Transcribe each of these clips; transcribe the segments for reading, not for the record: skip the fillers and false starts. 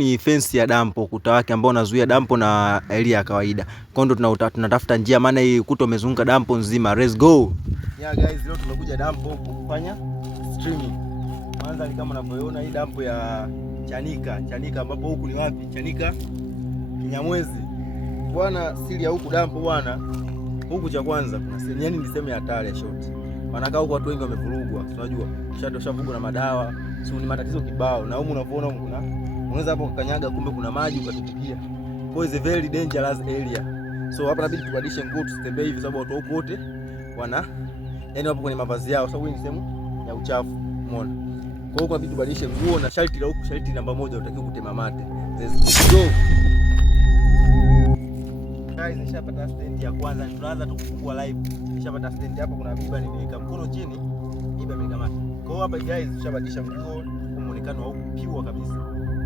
ni fence ya dampo, ukuta wake ambao unazuia dampo na area ya kawaida. Kwa hiyo ndo tunatafuta njia, maana hii ukuta umezunguka dampo nzima. Let's go. Yeah guys, leo tumekuja dampo kufanya streaming. Kwanza ni kama unavyoona hii dampo ya Chanika ambapo huku ni wapi? Chanika Kinyamwezi. Bwana, siri ya huku dampo bwana, huku cha kwanza kuna siri, yani ni sehemu ya hatari ya shoti. Maana huko watu wengi wamevurugwa, unajua. Ushavugwa na madawa, sio ni matatizo kibao. Na huko unavyoona huko unaweza hapo kukanyaga, kumbe kuna maji ukatupikia. Kwa hiyo is a very dangerous area. So hapa inabidi tubadilishe nguo tusitembee hivi, sababu watu huko wote yani wapo kwenye mavazi yao, sababu hii ni sehemu ya uchafu, umeona. Kwa hiyo inabidi tubadilishe nguo, na sharti la huku, sharti namba 1 utakiwa kutema mate. Let's go. Guys, nishapata stand ya kwanza, tunaanza tukufungua live. Nishapata stand hapa, kuna biba nimeweka mkono chini, biba imekamata. Kwa hiyo hapa guys, tushabadilisha nguo kwa muonekano wa huku piwa kabisa.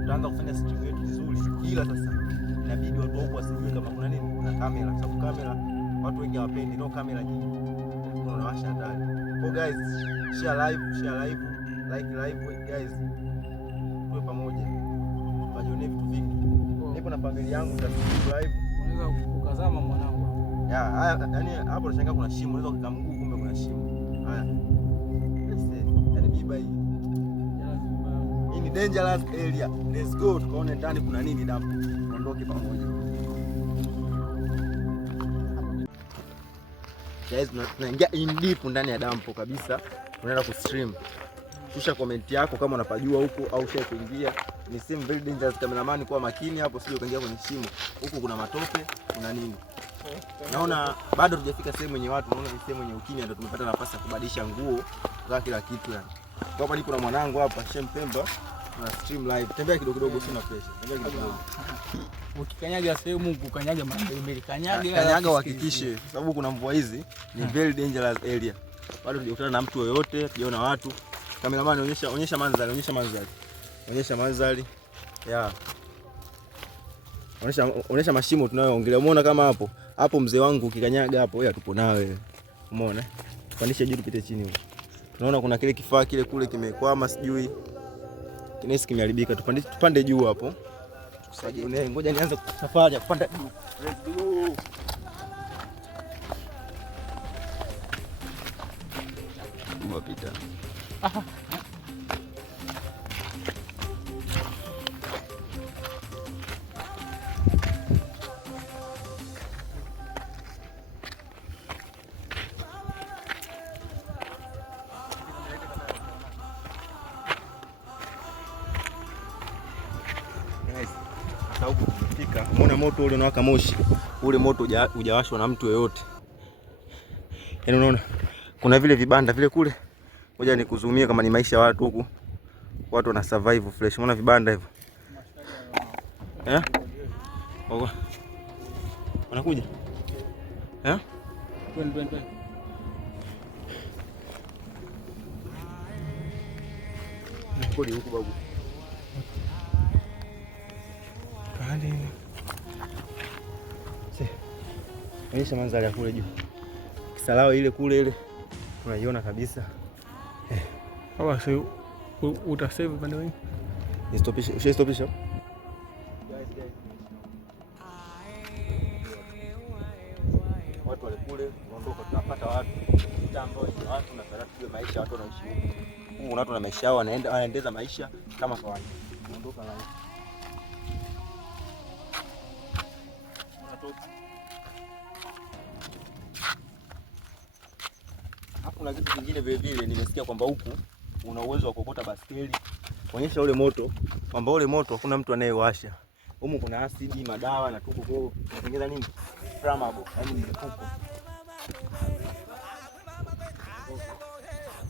Tutaanza kufanya stream yetu vizuri, ila sasa inabidi watu huko wasijue kama kuna nini, kuna kamera, sababu kamera watu wengi hawapendi, no kamera nyingi unawasha hatari. Kwa guys, share live, like live guys, tuwe pamoja, tujione vitu vingi. Nipo na familia yangu, live unaweza ukazama mwanangu. Haya, yani hapo unashangaa kuna shimo, unaweza kukaa mguu, kumbe kuna shimo. Haya, yani biba hii ni dangerous area. Let's go tukaone ndani kuna nini dampo. Tuondoke pamoja. Guys, tunaingia in deep ndani ya dampo kabisa. Tunaenda ku stream. Kisha comment yako kama unapajua huko au share kuingia. Ni sehemu very dangerous, cameraman kwa makini hapo, sio kaingia kwenye shimo. Huko kuna matope, kuna nini. Naona bado tujafika sehemu yenye watu, naona ni sehemu yenye ukimya, ndio tumepata nafasi ya kubadilisha nguo za kila kitu yani. Kwa hapa niko na mwanangu hapa Shem Pemba, tuna stream live. Tembea kidogo kidogo, sina pressure. Tembea kidogo kidogo. Ukikanyaga sehemu kukanyaga mara mbili, kanyaga uhakikishe, sababu kuna mvua hizi ni very dangerous area. Bado tujakutana na mtu yoyote, tujaona watu. Cameraman, onyesha mandhari. Yeah. Onyesha mashimo tunayoongelea. Umeona kama hapo mzee wangu ukikanyaga hapo, wewe tupo nawe. Umeona? Pandisha juu tupite chini huko. Tunaona kuna kile kifaa kile kule kimekwama, sijui kinesi kimeharibika. Tupande juu hapo. Tusaje, ngoja nianze safari ya kupanda juu. Let's go. Mwapita. Umeona moto ule unawaka moshi. Ule moto hujawashwa na mtu yeyote. Yaani unaona kuna vile vibanda vile kule. Ngoja nikuzumie kama ni maisha ya watu huku. Watu wana survive fresh. Unaona vibanda hivyo? Wanakuja? Twende. Kodi huku babu. Kali. Onyesha mandhari ya kule juu. Kisalao ile kule ile. Tunaiona kabisa. Hawa sio utasave pande wewe. Nistopishe, ushastopisha? Guys. Watu wale kule waondoka, tunapata watu. Ambao ni watu na taratibu maisha watu wanaishi huko. Huko watu na maisha yao wanaendeza maisha kama kawaida. Tuondoka na kuna kitu kingine vile vile nimesikia kwamba huku una uwezo wa kokota baskeli. Kuonyesha ule moto, kwamba ule moto hakuna mtu anayewasha. Humu kuna asidi, madawa na tuko kwa kutengeneza nini? Flammable, yani mlipuko.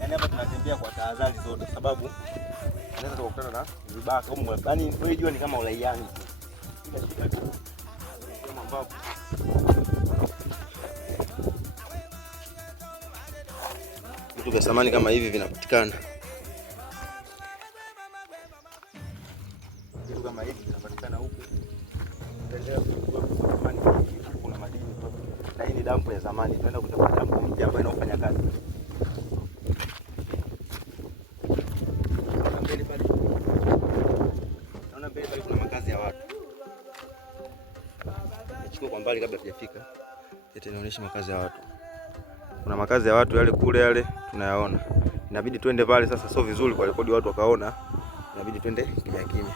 Yaani hapa tunatembea kwa tahadhari zote, sababu unaweza kukutana na vibaka humu. Yaani wewe jua ni kama ulaiani. Kila shida kama ambapo vitu vya samani kama hivi vinapatikana. Vitu kama hivi vinapatikana huku. Kuna madini. Na hii ni dampo ya zamani. Tunaenda kutafuta dampo mpya ambayo inafanya kazi. Naona mbele pale kuna makazi tuchukue kwa mbali kabla tujafika. Eti inaonyesha makazi ya watu. Kuna makazi ya watu yale kule yale tunayaona. Inabidi twende pale sasa, sio vizuri kwa rekodi watu wakaona. Inabidi twende kimya kimya.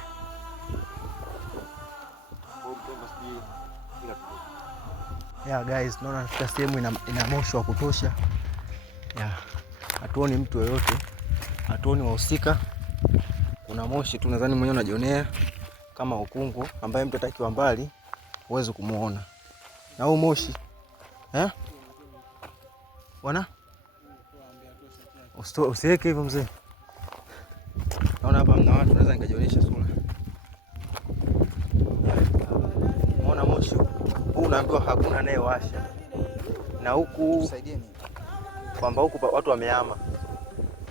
Yeah guys, naona nafika sehemu ina moshi wa kutosha. Yeah. Hatuoni mtu yoyote. Hatuoni wahusika. Kuna moshi tu, nadhani mwenyewe unajionea kama ukungu ambaye mtu atakiwa mbali huwezi kumuona. Na huu moshi bwana, usiweke hivyo mzee. Naona hapa mna watu, naweza nikajionyesha sura. Unaona moshi huu, unaambiwa hakuna naye washa. Na huku tusaidieni kwamba huku watu wamehama.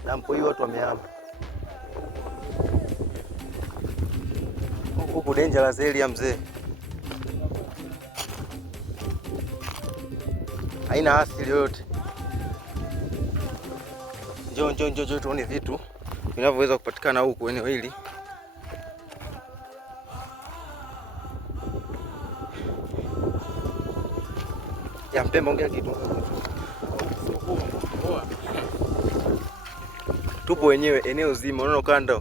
Dampo hii watu wamehama. Huku dangerous area mzee. Haina asili yoyote. Njoo tuone vitu vinavyoweza kupatikana huku eneo hili. Ya Mpemba, ongea kitu. Tupo wenyewe eneo zima, unaona kando.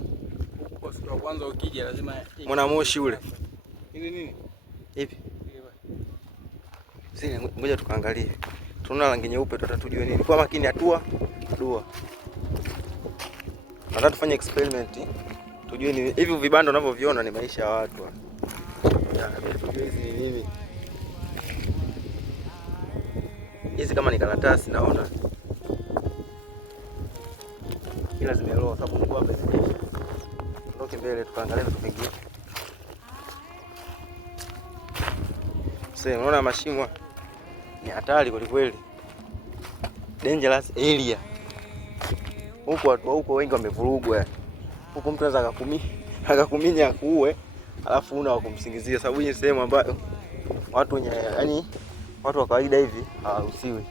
Kwa siku ya kwanza ukija lazima mwana moshi ule. Ile nini? Ipi? Sisi ngoja tukaangalie. Tunaona rangi nyeupe, tutatujue nini. Kwa makini, hatua dua. Nataka tufanye experiment. Tujue ni hivi vibanda unavyoviona ni maisha ya watu. Tujue hizi ni nini. Hizi kama ni karatasi naona. Ila zimeloa sababu kwa hapa hizi. Ndoke mbele tukaangalia vitu vingine. Sasa unaona mashimo ni hatari kweli kweli. Dangerous area. Huko watu huko wengi wamevurugwa. Huko mtu anaweza akakuminya akuue, alafu una wa kumsingizia sababu hii sehemu ambayo watu wenye yani watu wa kawaida hivi hawaruhusiwi.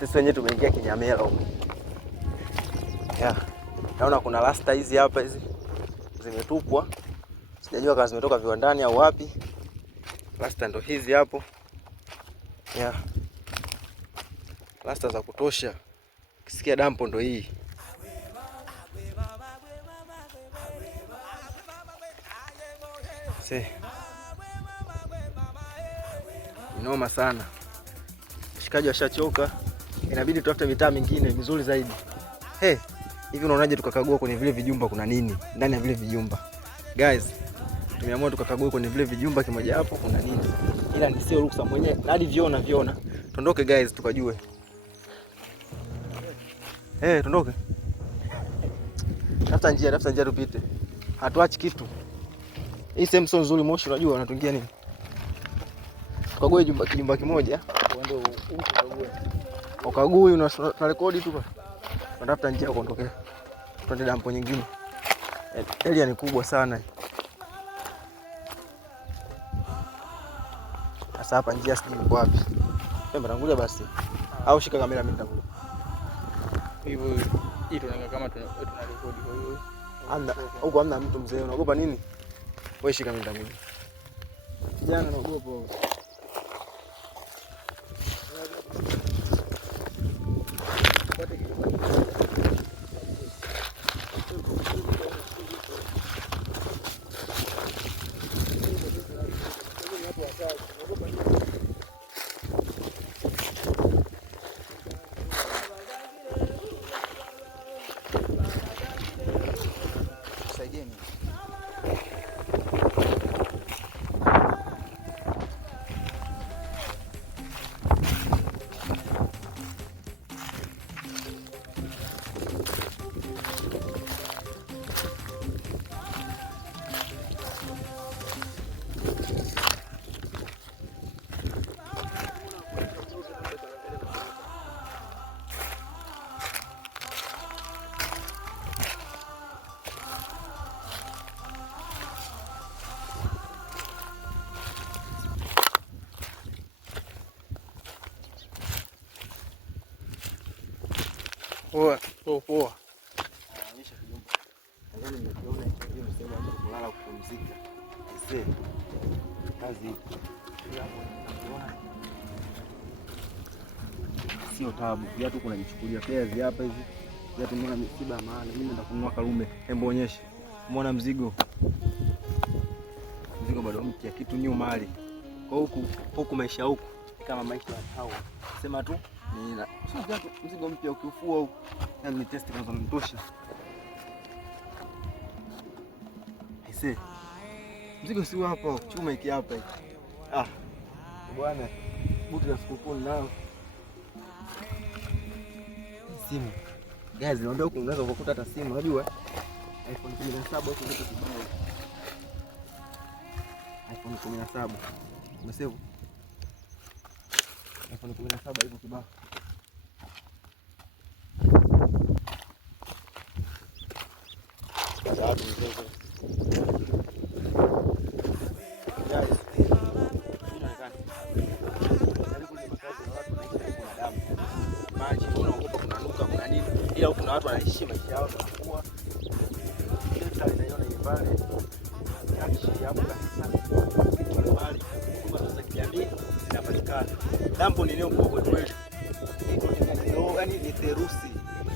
Sisi wenyewe tumeingia kinyamela huko. Yeah. Naona kuna rasta hizi hapa hizi zimetupwa. Sijajua kama zimetoka viwandani au wapi. Rasta ndo hizi hapo. Yeah. Rasta za kutosha. Ukisikia dampo ndo hii. Inoma sana. Mshikaji washachoka. Inabidi tutafute mitaa mingine mizuri zaidi. Hivi unaonaje tukakagua kwenye vile vijumba kuna nini ndani ya vile vijumba? Guys, tumeamua tukakagua kwenye vile vijumba kimoja hapo kuna nini. Ila ni sio ruksa mwenyewe. Hadi viona. Tondoke guys tukajue. Tondoke. Tafuta njia tupite. Hatuachi kitu. Hii sehemu sio nzuri, moshi unajua wanatungia nini? Tukague kijumba kimoja, uende ukague. Ukague una rekodi tu. Tunatafuta njia kuondokea. Twende dampo nyingine. Area ni kubwa sana. Sasa hapa njia sijui iko wapi. Pemba tangulia basi. Au shika kamera mimi nitakuja. Hivyo hii tunaona kama tuna rekodi kwa hiyo. Hamna, huko hamna mtu mzee. Unaogopa nini? Wewe shika mimi nitakuja. Kijana naogopa. Saidieni. Poa. Anaonyesha kijumba. Nadhani nimekiona hiyo sehemu ya kulala kupumzika. Kazi. Sio tabu. Viatu kunajichukulia pairs hapa hivi. Viatu mbona misiba ya maana. Mimi naenda kununua Karume. Hebu onyeshe. Umeona mzigo? Mzigo bado mpya, kitu new mali. Kwa huku maisha huku kama maisha ya town. Sema tu ni sio viatu, mzigo mpya ukiufua huku. Na ni test kwanza mtosha. Aise. Mzigo si hapa, chuma iki hapa hiki. Bwana, buti la sikukuu nao. Simu. Guys, naondoka unaweza kukuta hata simu, unajua? iPhone 17 huko ndio kibao. iPhone 17. Umesave? iPhone 17 hizo kibao. Sababu hizo. Guys. Ila kuna watu wanaishi maisha yao kwa pesa inaiona ile pale. Yaani hapo kabisa. Pale kwa sasa kijamii zinapatikana. Dampo ni eneo kubwa kweli. Yaani ni therusi.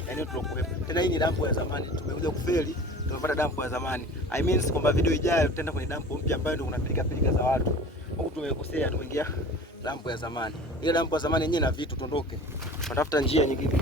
Yaani tulokuwepo. Tena hii ni dampo ya zamani. Tumekuja kufeli, tumepata dampo ya zamani. I mean kwamba video ijayo tutaenda kwenye dampo mpya ambayo ndio kuna pilika za watu. Huku tumekosea, tumeingia dampo ya zamani. Ile dampo ya zamani yenyewe na vitu tuondoke. Tunatafuta njia nyingine.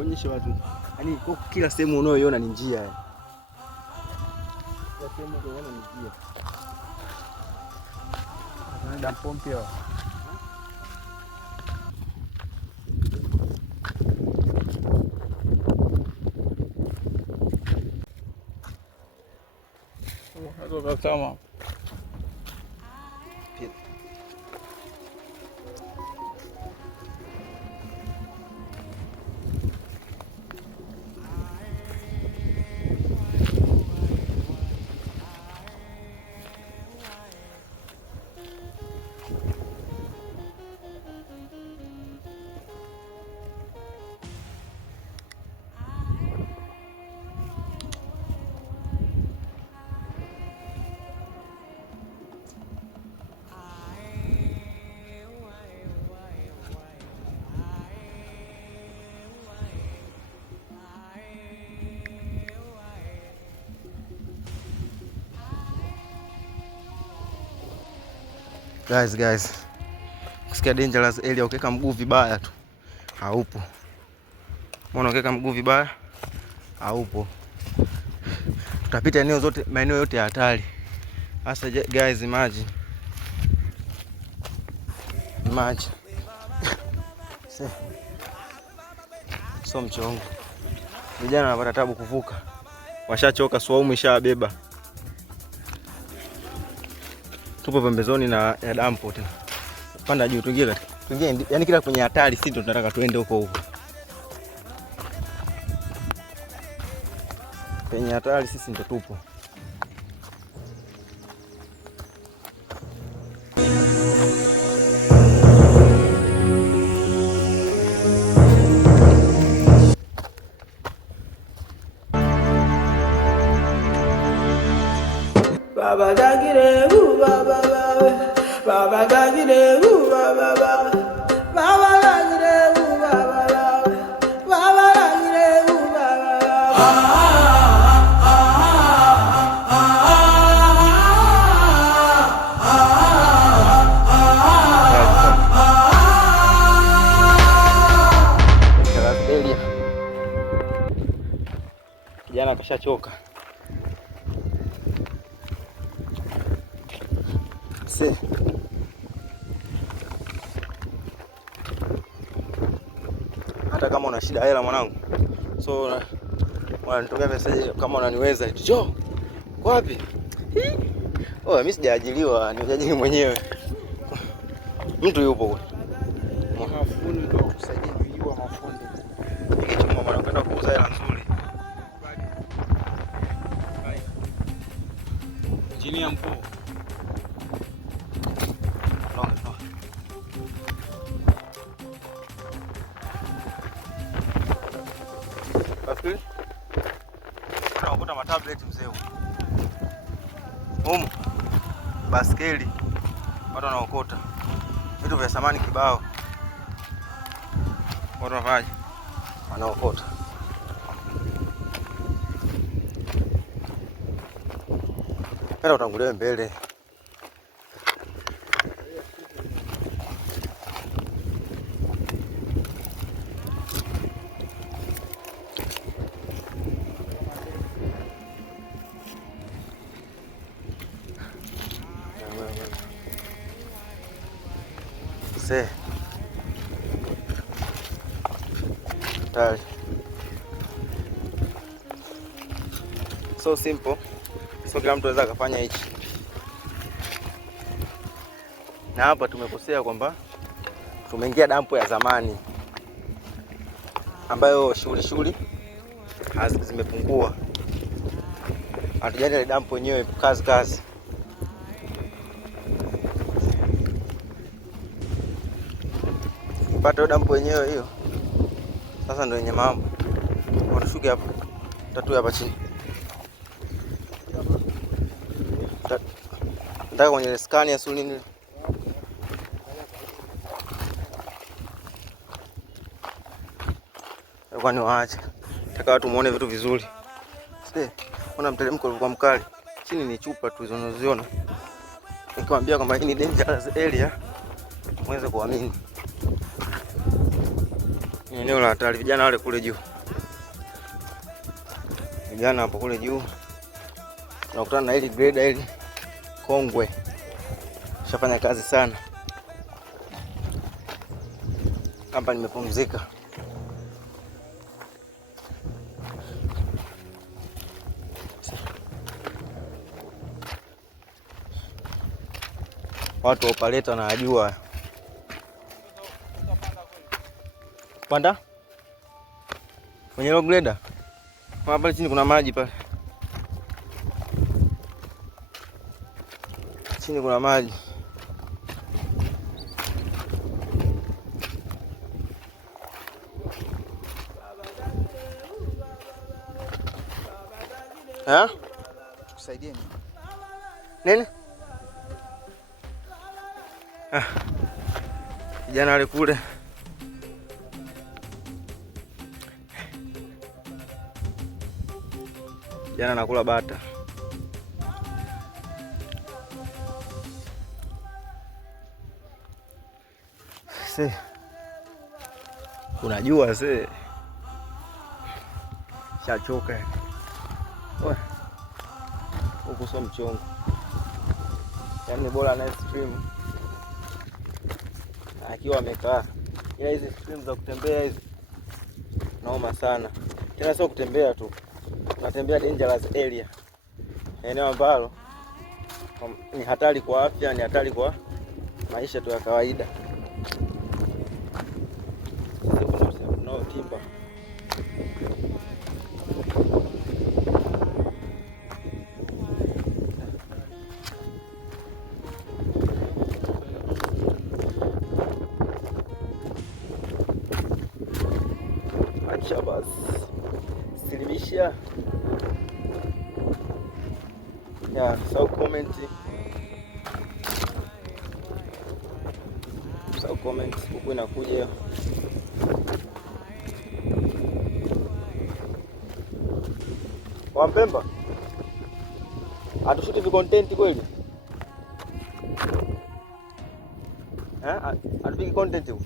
Onyesha watu. Yaani kwa kila sehemu unayoiona ni njia. Kila sehemu unayoiona ni njia. Unaenda pompi hapo. Hapo kama Guys, kusikia dangerous area, ukiweka mguu vibaya tu haupo. Mbona ukiweka mguu vibaya haupo? Tutapita maeneo yote ya hatari. Sasa guys, imagine. So mchongo. Vijana wanapata tabu kuvuka. Washachoka, swaumu ishawabeba. Tupo pembezoni ya dampo tena. Panda juu tuingie yaani kila kwenye hatari sisi ndo tunataka tuende huko. Kwenye hatari sisi ndo tupo. baba dagire baba baba dagire baba baba dagire baba baba dagire baba. Kijana kashachoka. Hata kama una shida hela mwanangu, so wananitumia message kama unaniweza, njoo. Kwa wapi? Oh, mimi sijaajiriwa, nimejiajiri mwenyewe. Mtu yupo kule. Mafundi ndio kusaidia kujua mafundi. Nikichuma mwanangu kwenda kuuza hela nzuri. Injinia mkuu. Baskeli? Unakuta matablet mzee huko. Baskeli. Watu wanaokota. Vitu vya samani kibao. Watu wanafaje? Wanaokota. Kana utangulie mbele. Tayari. So simple. So kila mtu anaweza kufanya hichi. Na hapa tumekosea kwamba tumeingia dampo ya zamani ambayo shughuli zimepungua. Hatujani ile dampo yenyewe kazi. Pata dampo yenyewe hiyo. Sasa ndio yenye mambo. Wanashuka hapa. Tatu hapa chini. Nataka kwenye scan ya sulini. Kwani waache. Nataka watu muone vitu vizuri. Sasa, kuna mteremko ulikuwa mkali. Chini ni chupa tu unazoziona. Nikiwaambia kwamba hii ni dangerous area, muweze kuamini. Ni eneo la hatari. Vijana wale kule juu. Vijana hapo kule juu. Tunakutana na hili grader hili kongwe. Shafanya kazi sana. Hapa nimepumzika. Watu wa operator na ajua. Panda? Kwenye log grader. Pale chini kuna maji pale. Chini kuna maji. Ha? Tusaidieni. Nini? Kijana wale kule. Jana nakula bata. Unajua shachoka. Huku sio mchongo. Yaani bora na stream akiwa amekaa. Ila hizi stream za kutembea hizi naoma sana. Tena sio kutembea tu. Natembea dangerous area. Eneo ambalo ni hatari kwa afya, ni hatari kwa maisha tu ya kawaida. No timba. Acha basi. Silimisha. Yeah, so comment. So comment huku inakuja. Kwa Mpemba atushuti vi content kweli? Atupiki content huko.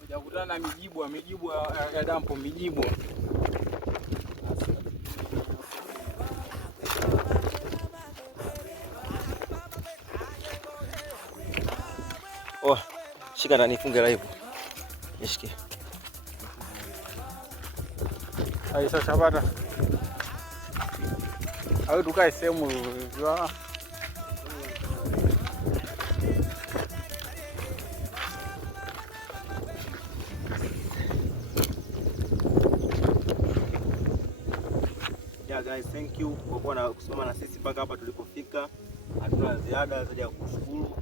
Hujakutana na mijibu ya dampo mijibu. Oh, shika na nifunge live. Nishike. Hai sasa bata. Au tukae sehemu ya Yeah guys, thank you kwa kuwa na kusoma na sisi mpaka hapa tulipofika. Hatuna ziada zaidi ya kushukuru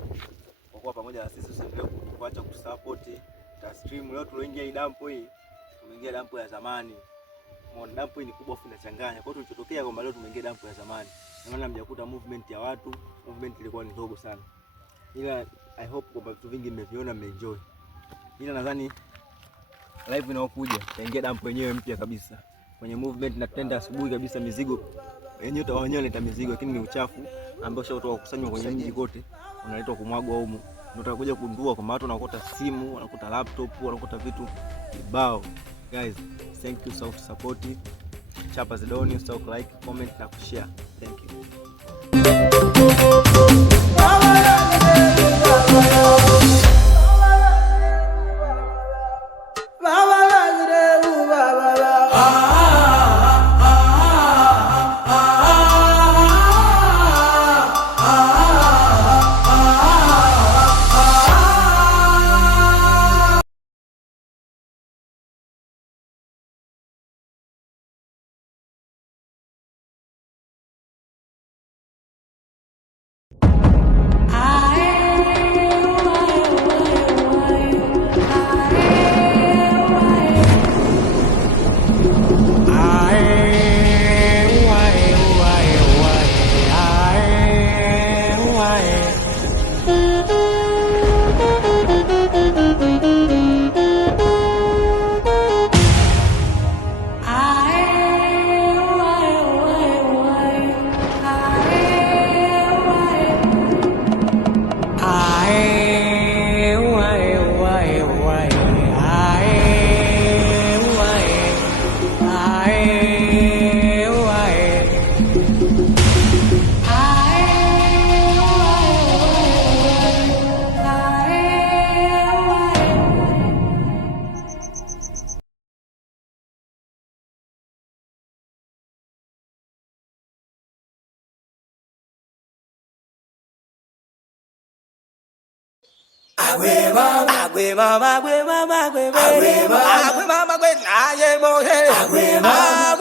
kwa kuwa pamoja na sisi. Usiendelee kuacha kusupport ta stream. Leo tulioingia hii dampo hii, tumeingia dampo ya zamani. Mbona dampo hii ni kubwa afu inachanganya. Kwa hiyo tulichotokea kwamba leo tumeingia dampo ya zamani. Na maana mjakuta movement ya watu, movement ilikuwa ni ndogo sana. Ila I hope kwamba vitu vingi mmeviona, mmeenjoy. Ila nadhani live inayokuja taingia dampo yenyewe mpya kabisa. Kwenye movement na tenda asubuhi kabisa, mizigo yenyewe utawaonyesha leta mizigo, lakini ni uchafu ambao ushatoka kukusanywa kwenye mji kote unaletwa kumwagwa huko. Ndio utakuja kugundua kwamba watu wanakuta simu, wanakuta laptop, wanakuta vitu kibao. Guys, thank you so for support. Chapa zidoni, so like, comment na kushare. Thank you. Agwe mama, agwe mama, agwe mama, agwe mama, agwe naye mohe, agwe mama.